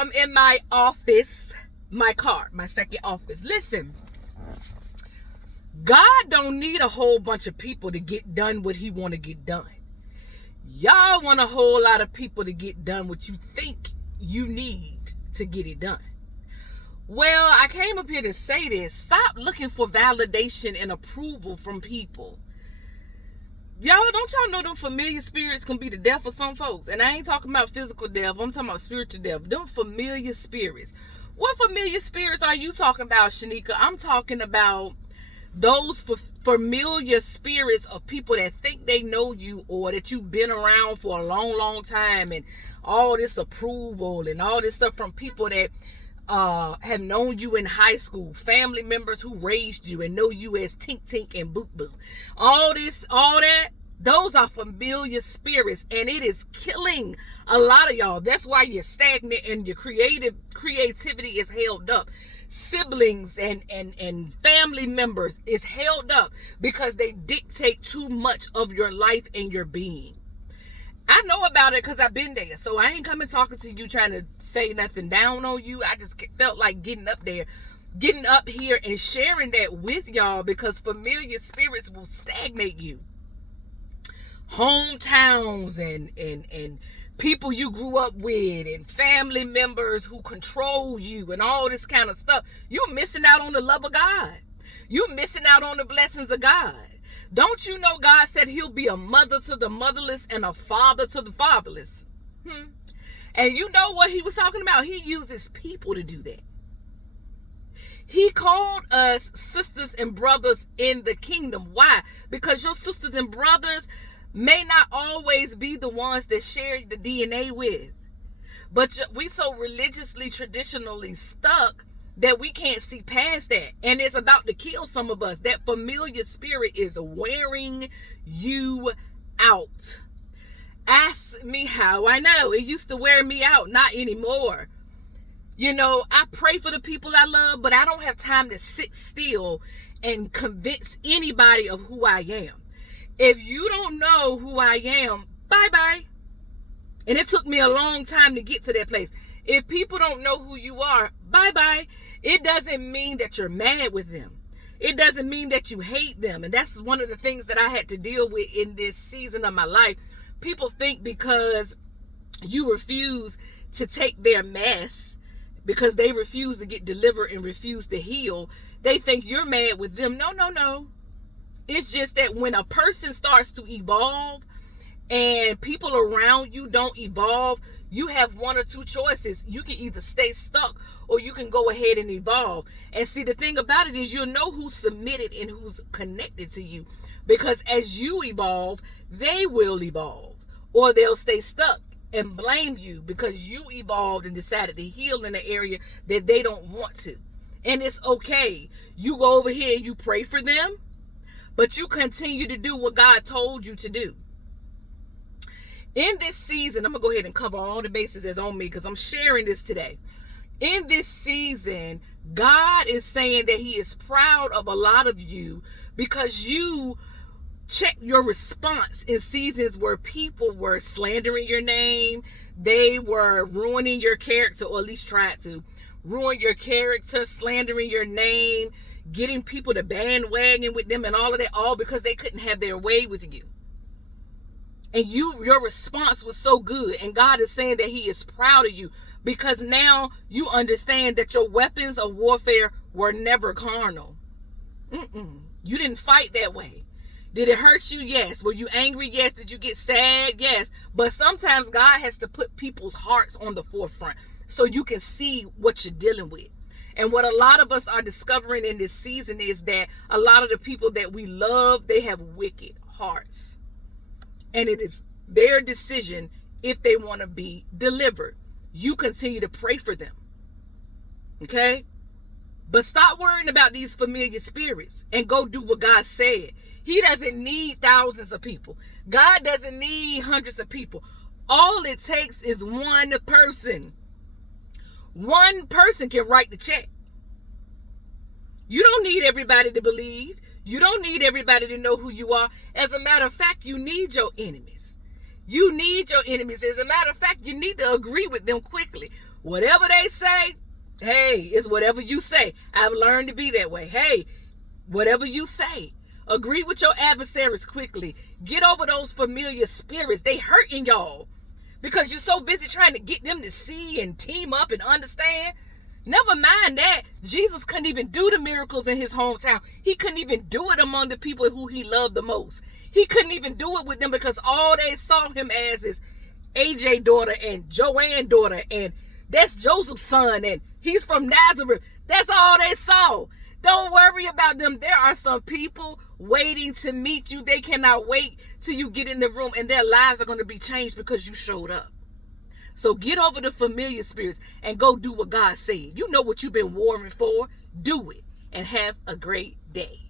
I'm in my office, my car, my second office. Listen, God don't need a whole bunch of people to get done what he want to get done. Y'all want a whole lot of people to get done what you think you need to get it done. Well, I came up here to say this. Stop looking for validation and approval from people. Don't y'all know them familiar spirits can be the death of some folks? And I ain't talking about physical death. I'm talking about spiritual death. Them familiar spirits. What familiar spirits are you talking about, Shanika? I'm talking about those familiar spirits of people that think they know you or that you've been around for a long, long time, and all this approval and all this stuff from people that have known you in high school, family members who raised you and know you as Tink Tink and Boot Boot. All that, those are familiar spirits, and it is killing a lot of y'all. That's why you're stagnant and your creativity is held up. Siblings and family members is held up because they dictate too much of your life and your being. I know about it because I've been there. So I ain't coming talking to you trying to say nothing down on you. I just felt like getting up here and sharing that with y'all, because familiar spirits will stagnate you. Hometowns and people you grew up with and family members who control you and all this kind of stuff. You're missing out on the love of God. You're missing out on the blessings of God. Don't you know God said he'll be a mother to the motherless and a father to the fatherless? And you know what he was talking about? He uses people to do that. He called us sisters and brothers in the kingdom. Why? Because your sisters and brothers may not always be the ones that share the DNA with. But we so religiously, traditionally stuck that we can't see past that. And it's about to kill some of us. That familiar spirit is wearing you out. Ask me how I know. It used to wear me out, not anymore. I pray for the people I love, but I don't have time to sit still and convince anybody of who I am. If you don't know who I am, bye-bye. And it took me a long time to get to that place. If people don't know who you are, bye-bye. It doesn't mean that you're mad with them. It doesn't mean that you hate them. And that's one of the things that I had to deal with in this season of my life. People think because you refuse to take their mess, because they refuse to get delivered and refuse to heal, they think you're mad with them. No. It's just that when a person starts to evolve and people around you don't evolve, you have one or two choices. You can either stay stuck or you can go ahead and evolve. And see, the thing about it is you'll know who's submitted and who's connected to you. Because as you evolve, they will evolve. Or they'll stay stuck and blame you because you evolved and decided to heal in an area that they don't want to. And it's okay. You go over here and you pray for them, but you continue to do what God told you to do. In this season, I'm going to go ahead and cover all the bases that's on me because I'm sharing this today. In this season, God is saying that he is proud of a lot of you because you check your response in seasons where people were slandering your name. They were ruining your character, or at least tried to ruin your character, slandering your name, getting people to bandwagon with them and all of that, all because they couldn't have their way with you. And your response was so good. And God is saying that he is proud of you because now you understand that your weapons of warfare were never carnal. You didn't fight that way. Did it hurt you? Yes. Were you angry? Yes. Did you get sad? Yes. But sometimes God has to put people's hearts on the forefront so you can see what you're dealing with. And what a lot of us are discovering in this season is that a lot of the people that we love, they have wicked hearts. And it is their decision if they want to be delivered. You continue to pray for them. Okay? But stop worrying about these familiar spirits and go do what God said. He doesn't need thousands of people. God doesn't need hundreds of people. All it takes is one person. One person can write the check. You don't need everybody to believe. You don't need everybody to know who you are. As a matter of fact, you need your enemies. You need your enemies. As a matter of fact, you need to agree with them quickly. Whatever they say, hey, it's whatever you say. I've learned to be that way. Hey, whatever you say. Agree with your adversaries quickly. Get over those familiar spirits. They hurting y'all because you're so busy trying to get them to see and team up and understand. Never mind that. Jesus couldn't even do the miracles in his hometown. He couldn't even do it among the people who he loved the most. He couldn't even do it with them because all they saw him as is AJ daughter and Joanne daughter, and that's Joseph's son, and he's from Nazareth. That's all they saw. Don't worry about them. There are some people waiting to meet you. They cannot wait till you get in the room, and their lives are going to be changed because you showed up. So get over the familiar spirits and go do what God said. You know what you've been warring for. Do it and have a great day.